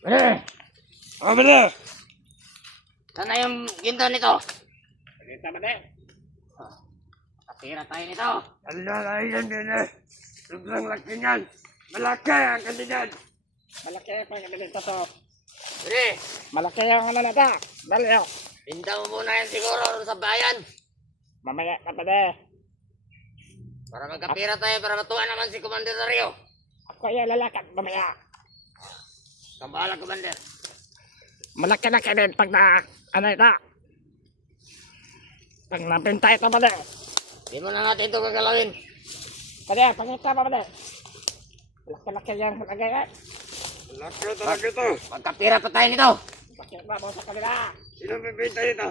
Bale! Oh, bale! Saan na yung ginto nito? Kita ba din? Kapira tayo nito. Ala na yan din eh. Sobrang laki niyan. Malaki ang kandidan. Malaki pa yung binenta to. Bale! Malaki yung ano na ta. Dali oh. Pinta mo muna yan siguro sa bayan. Mamaya na pa din. Para magkapira tayo para matuwa naman si Commander Dario. Ako yung lalakad mamaya. Kambahala, Commander. Malaki na din pag na ano ito. Pag nabenta ito ba din? Di mo na natin ito gagalawin. Pwede, pangita pa ba din? Malaki-laki yung malagay eh. Laki talaga ito. Magkapira pa tayo nito. Bakit ba mo sa kanila? Sino bibenta nito?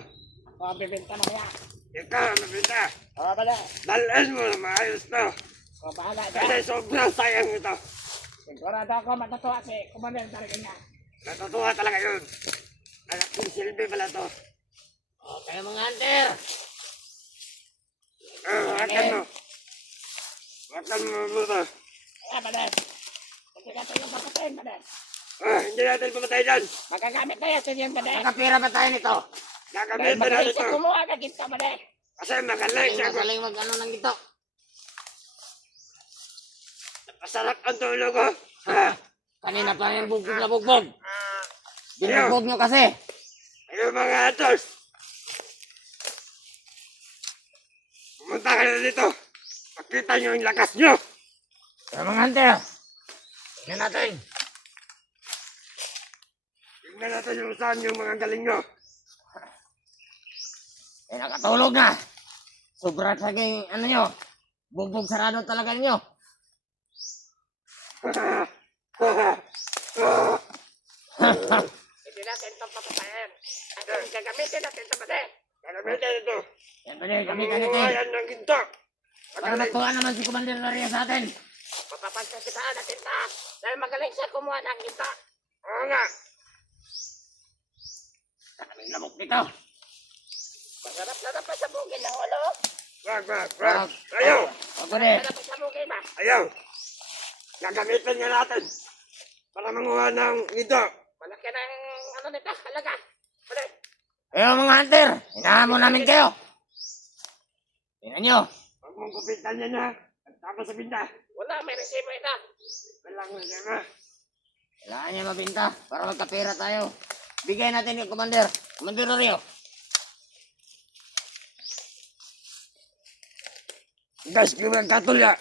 Ako ang bibenta mamaya. Ikaw ang bibenta. Oo ba din? Dalhin mo na maayos to. O bahala Kasi dyan. sobrang sayang ito. Sigurado ako matutuwa si Commander talaga niya. Natutuwa talaga yun. Malaking silbi pala to. O kayo mga hunter. Hakan mo. Hakan mo muna. Kaya ba din? Kasi natin yung papatayin ba din? Hindi natin pumatay dyan. Magagamit na yan yung ba din? Magkapira pa tayo nito. Dahil Gagamitan natin magaling ito. siya kumuha ka kita ba din? Kasi magaling siya. Magaling mag-ano ng ito. Masarap ang tulog ko. Ha? Kanina pa yung bugbog na bugbog. Binugbog nyo kasi. Ayun mga atos. Pumunta ka na dito. Makita nyo yung lakas nyo. Kaya mga hunter. Tingnan natin. Tingnan natin yung saan yung mga galing nyo. Eh nakatulog na. Sobrang saging ano nyo. Bugbog sarado talaga nyo. Hindi natin ito papatayin. Ang gagamitin natin ito ba din? Gagamitan ito. Yan ba din, kami kanito. Ayan ng ginto. Para matuwa naman si Commander Dario sa atin. Papapagkasitaan natin ito. Dahil magaling siya kumuha ng kita. Oo nga. Kami lamok nito. Masarap na naman sa bugin ng ulo. Wag. Ayaw. Ako din. Masarap sa bugin ba? Ayaw. Gagamitan nga natin. Para manguha ng ginto. Malaki ng ano nito, halaga. Bale, Kayo mga hunter. Hinahamon namin kayo. Tingnan nyo. Huwag mong kupitan yan ha. At tapos sa binta. wala, may resibo ito. Walang nga. Kailangan niya mabinta para magkapira tayo. Bigay natin yung Commander. Commander Dario. Guys, gawin ang katulya.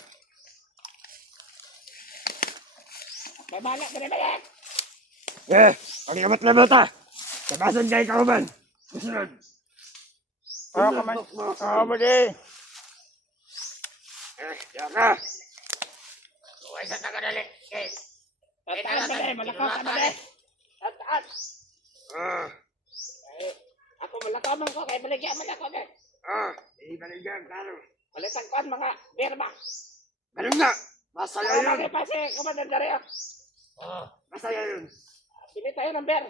May bala, bale. Pag-iamat na bata. Tabasan kayo kauban. Susunod. Oo, kaman. Oo, bale. Diyan ka. Huwag sa tagadali. Okay. Tataan, bale, malakaw ka, bale. Tataan. Ako malakaman ko, kaya baligyan man ako, bale. Ibaligan, talo. Balitan ko ang mga birma. Ganun nga. Masaya Ako yun. mali pa si Commander Dario. Masaya yun. Bili tayo ng beer.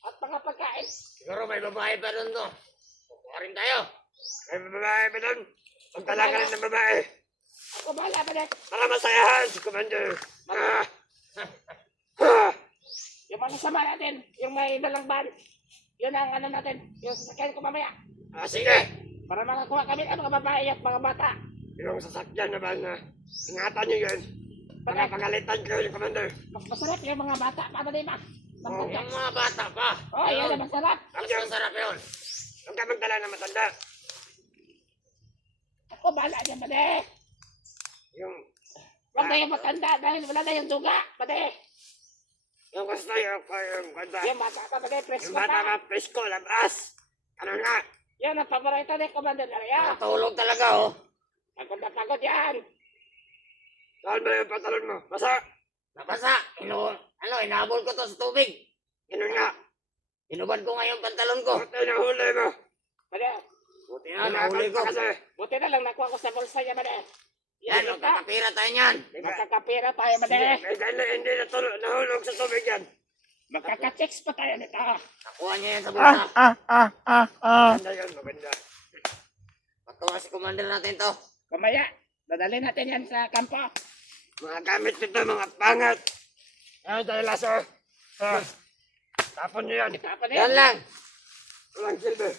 At mga pagkain. Siguro may babae pa doon to. Kukuha rin tayo. May babae ba doon? Pagtala ka rin ng babae. Ako bahala, bale. Para masayahan si Commander. Yung masasama natin, yung may dalang ban. Yun ang ano natin, yung sasakyan ko mamaya. Sige. Para makakuha kami ng mga babae at mga bata. Yung sasakyan naman na ingatan nyo yun. Para pagalitan ko yung Commander. Mas masarap yung mga bata, paano di ba? Oo. Yung mga bata pa. Oh, yan ang masarap. Mas masarap yun. Huwag ka magdala ng matanda. Ako bahala dyan, bade. Yung Huwag na yung matanda dahil wala na yung duga, bade. gusto yung kanta. Yung bata ka, bade, presko Yung bata pa. ka, presko, labas. Ano nga? Yan ang paborito ni Commander Dario. Nakatulog talaga oh. Pagod na pagod yan. Saan ba yung pantalon mo? Basa. Nabasa. Inabol ko to sa tubig. Ganun nga. Inubad ko nga yung pantalon ko. Buti na huli mo. Bade, Buti na, nahuli ko. Kasi. buti na lang nakuha ko sa bulsa niya, bade. Yan, magkakapira tayo niyan. Magkakapira tayo, bade. Hindi nahulog sa tubig yan. Magkaka-checks pa tayo nito. Nakuha niya yan sa bulsa. Maganda yun, maganda. Matuwa si Commander natin to. Kumaya, dadalhin natin yan sa kampo. Mga gamit nito, mga pangat. Ano tayo laso? Ha? Tapon niyo yan. Itapon na Yan yan. lang. Walang silbi.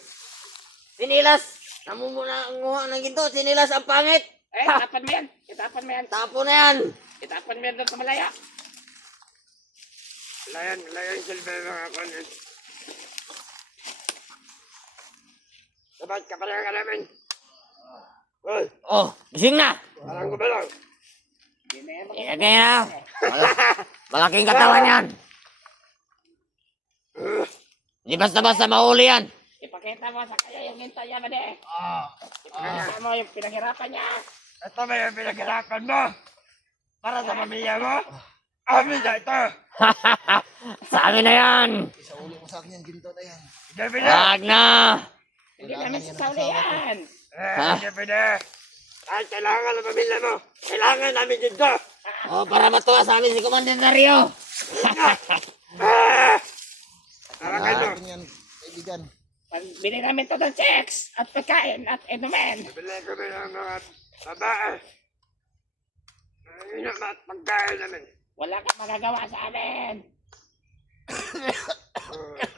Sinilas. Namumuna ang nguha ng ginto. Sinilas ang pangit. Eh, itapon mo yan. Itapon mo yan. Tapo na yan. Itapon mo yan doon sa malaya. Layan yung silbi mga kunin. Dapat kapareha ka namin. Uy, Oh, gising na. parang ko ba lang? Hindi na yan. Ilagay na. Malaking katawan yan. Di basta-basta mahuli yan. Ipakita mo sa kanya yung ginto niya, Bade. Ipakita mo yung pinaghirapan niya. Ito ba yung pinaghirapan mo? Para sa pamilya mo? Amin na ito! Sa amin na yan. Isauli mo sa akin yung ginto na yan. Gabi na! Wag na. Hindi namin sasauli yan. Gabi na! Kahit kailangan ng pamilya mo, kailangan namin dito! Oh, para matuwa sa amin si Commander Dario. Tarakan mo! Akin yan, kaibigan. Bili namin to ng checks at pagkain at inumin. Bili kami ng mga babae. Yun ang pagkain namin. Wala kang magagawa sa amin.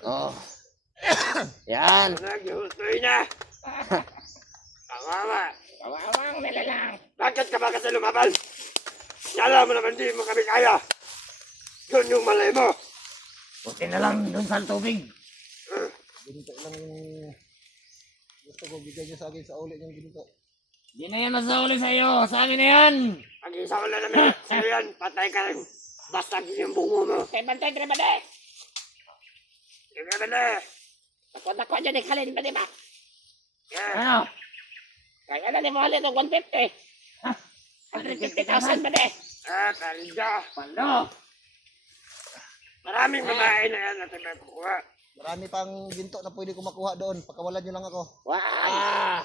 Oh. Yan. Naghustoy na! Kawawa! Kawawang nilalang. Bakit ka ba kasi lumaban? Alam mo naman di mo kami kaya. Yun yung malay mo. Buti na lang dun sa tubig. Ginto lang yung gusto ko bigyan niyo sa akin sa uli yung ginto. Di na yan masauli sa'yo. Sa amin na yan. Pag isa ko lang namin, sa'yo yan, patay ka rin. Basta yung bungo mo. Kay Bantay, Tre, Bade. Sige ba na? Ako dyan, ikalin ba, di ba? Yan. Ano? Kaya na ni Mohali ng 150. 150,000 ba, de? Kalda. Palo. Maraming babae na yan natin nakukuha. Marami pang ginto na pwede ko makuha doon. Pakawalan niyo lang ako. Wow!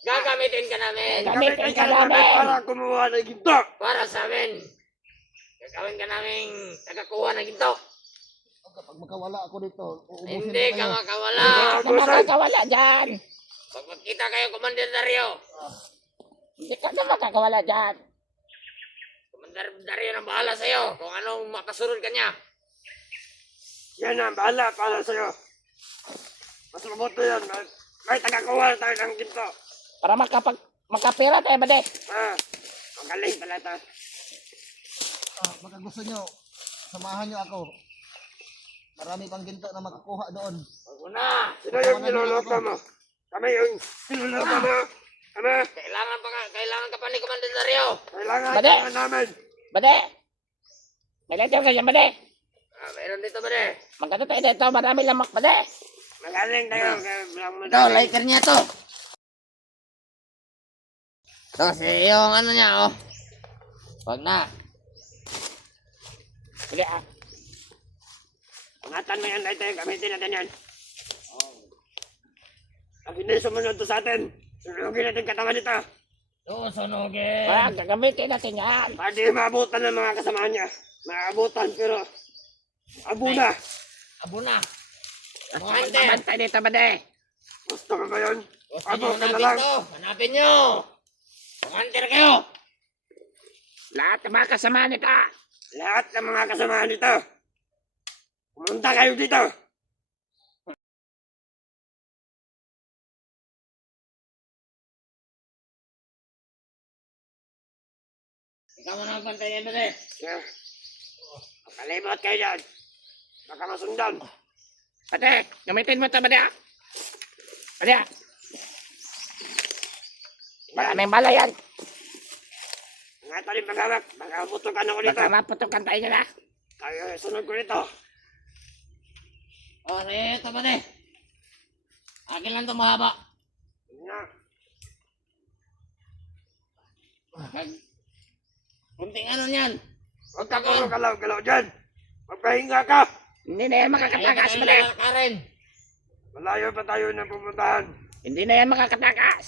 Gagamitin ka namin. Gamitin ka namin namin. para kumuha ng ginto. Para sa amin. Gagawin ka namin tagakuha ng ginto. Kapag makawala ako dito, uubusin Hindi ko ka kayo. makawala. Ano makakawala dyan? Pag magkita kayo, Commander Dario. Hindi ka na makakawala dyan. Commander Dario na bahala sa'yo kung anong mapasunod ka niya. Yan ang bahala para sa'yo. Mas mabuti yan. May tagakuha tayo ng ginto. Para makapira tayo ba, de? Magaling pala ito. Baka gusto niyo, samahan niyo ako. Marami pang ginto na makakuha doon. Huwag mo na. Sino yung niloloko mo? Kami yung niloloko mo. Kami, Kailangan ka pa ni Commander Dario. Bade. kailangan namin. Bade! May letter ka dyan, Bade? Mayroon dito ba de? Magkano tayo dito? Marami lamak, Bade? Magaling tayo. Ito, lighter niya to. Tapos yung ano niya, oh. Huwag na. Bili, ah. Ingatan mo yan, lighter. Gamitin natin yan. Pag hindi sumunod to sa atin, sunugin natin katawan nito. Susunugin. Wag, gagamitin natin yan. Pwede maabutan ng mga kasamahan niya. Maabutan pero abo na. Abo na. Mga Ang hunter. bantay dito, Bade? Gusto mo ba yun? Gusto Abo nyo ka na hanapin lang. to. Hanapin nyo. Mga hunter kayo. Lahat ng mga kasama nito. Lahat ng mga kasamahan nito. Pumunta kayo dito. Ikaw mo na bantay yan, Bade. Yeah. Makalimot kayo dyan. Baka masundan. Bade, gamitin mo ito, Bade, ah. Bade, ah. Maraming bala yan. Ingatan yung paghawak. Baka putukan ako dito. Baka maputukan tayo nila. Tayo, sunod ko dito. Oh, ito, Bade. Akin lang ito mahaba. Na. Kunting ano niyan. Huwag ka puro galaw-galaw dyan. Magpahinga ka. Hindi na yan makakatakas, Bade. Karen. Malayo pa tayo na pumuntahan. Hindi na yan makakatakas.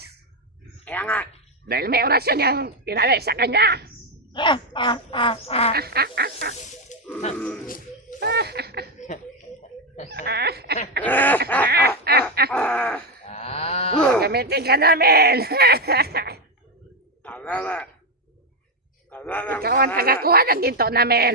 Kaya nga. Dahil may orasyon yung pinalay sa kanya. Gamitin ka namin. Tama ba? Tama ba? Ikaw ang tagakuha ng ginto namin.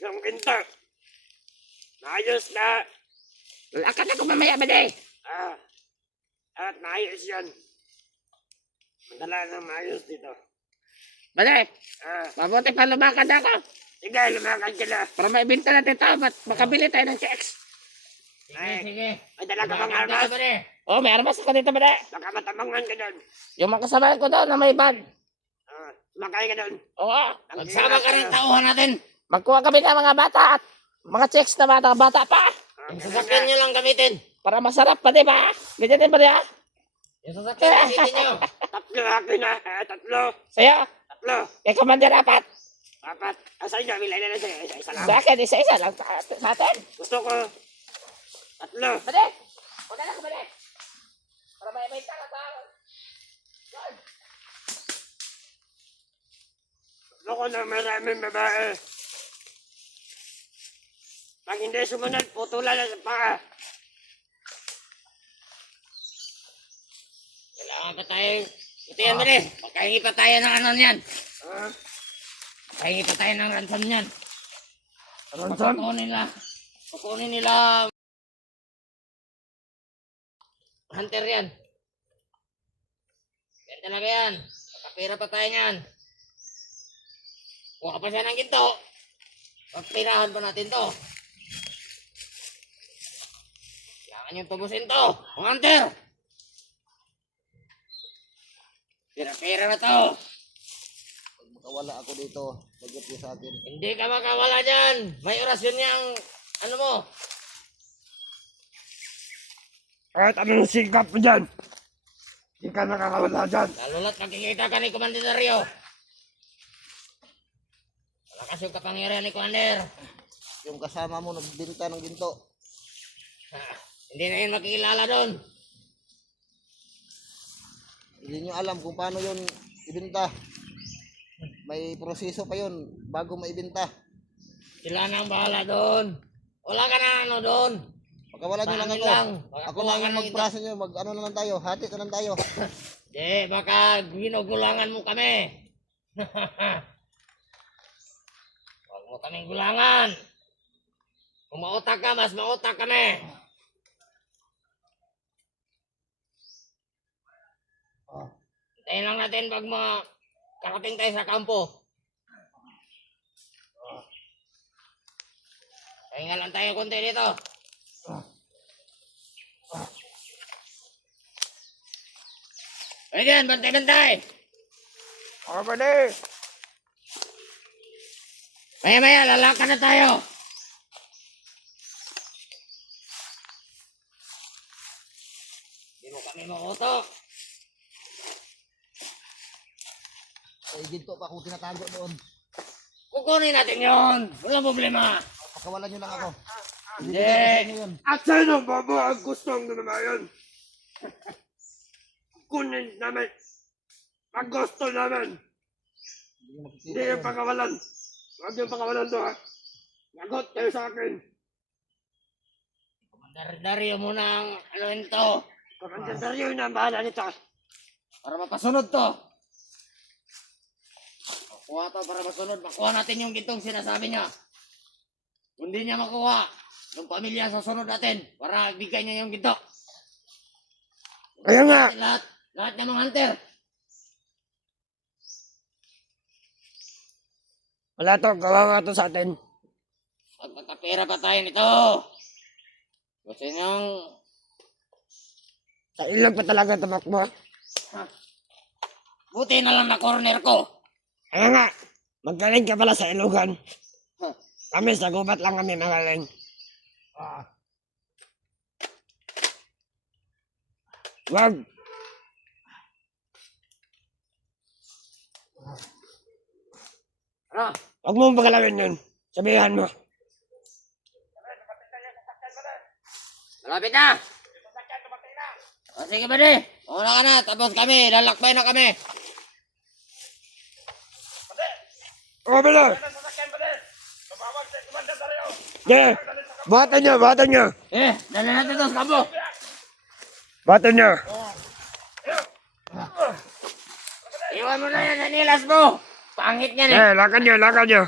yung ginto. Maayos na. Lakad ako mamaya, bade. At maayos yan. Madala na maayos dito. Bade, Ah, mabuti pa lumakad ako. sige, lumakad ka na. Para maibenta natin ito, makabili tayo ng checks. Sige. May dala ka bang Maganda ka armas? ba rin? Oh, may armas ako dito, bade. Baka matabangan ka doon. Yung mga kasamahan ko daw na may van. Makay ka doon. Oo. Magsama ka rin tauhan natin. Magkuha kami ng mga bata at mga checks na bata pa. Yung sasakyan nyo lang gamitin. Para masarap pa, di ba? Ganyan din ba niya? Yung sasakyan gamitin nyo. Tatlo akin na. Tatlo. Sa'yo, Tatlo. kay Commander apat. Apat. Sa'yo na, bilay na sa'yo. Isa lang. Sa akin, isa-isa lang sa atin. Gusto ko. Tatlo. Bade, una na ka, bade. Para may ibenta ka sa... Yan. Gusto ko na maraming babae. Pag hindi sumunod, putulan na sa paa. Kailangan pa tayo. Butihan mo rin. Pagkahingi pa tayo ng ano niyan. Pagkahingi pa tayo ng ransom niyan. Ransom? Kukunin nila. Hunter yan. Yan talaga yan. Kapira pa tayo niyan. Kuha pa siya ng ginto. Pagpirahan pa natin to. Kailangan yung tubusin to. Mga hunter. Pira-pira na to. Pag makawala ako dito, sagot niyo sa akin. Hindi ka makawala dyan. May orasyon niyang ano mo. Kahit anong sikap mo dyan. Hindi ka nakakawala dyan. Lalo na't magkikita ka ni Commander Dario. Malakas yung kapangyarihan ni Commander. Yung kasama mo nagbinta ng ginto. Hindi na yun makikilala doon. Hindi nyo alam kung paano yun ibinta. May proseso pa yun bago maibinta. Sila na ang bahala doon. Wala ka na ano doon. Pagkawalan nyo lang Pangin ako. lang. Ako Makakuha lang ka yung ng magpraso nyo. Mag ano na lang tayo. Hati na lang tayo. Hindi, baka ginugulangan mo kami. Huwag mo kaming gulangan. Kung mautak ka, mas mautak kami. Hintayin lang natin pag karating tayo sa kampo. Pahinga lang tayo konti dito. Pwede yan, bantay-bantay. Ako ba na? Maya-maya, lalakad na tayo. Hindi mo kami mautok. May ginto pa akong tinatago doon. Kukunin natin yon. Walang problema. Pagkawalan nyo lang ako. Hindi. Ano yun? At sino babo ang gustong lumamayon? Kunin namin. Pag gusto namin. Hindi nyo makikita Hindi yun. yung pakawalan. Huwag yung pakawalan to ha. Lagot kayo sa akin. Dar-daryo mo ng ano ito. Commander Dario na ang bahala nito. Para mapasunod to. Makuha to para masunod. Makuha natin yung gintong sinasabi niya. Kung di niya makuha, yung pamilya sa sunod natin para bigay niya yung ginto. Kaya nga. Lahat ng mga hunter. Wala to. Kawawa to sa atin. Magkakapera pa tayo nito. Gusto niyong Sa ilog pa talaga tumakbo. buti na lang na corner ko. Kaya nga. Magaling ka pala sa ilogan. Kami sa gubat lang kami magaling. Wag. Ano? Huwag mo pagalawin yun. Sabihan mo. Malapit na. O sige ba di? Una ka na. Tapos kami. Lalakbay na kami. O, bila. Yeah. Buhatan nyo, buhatan nyo. Dali natin to sa kampo. Buhatan nyo. Iwan mo na yan sa nilas mo. Pangit yan eh. Lakad nyo, lakad nyo.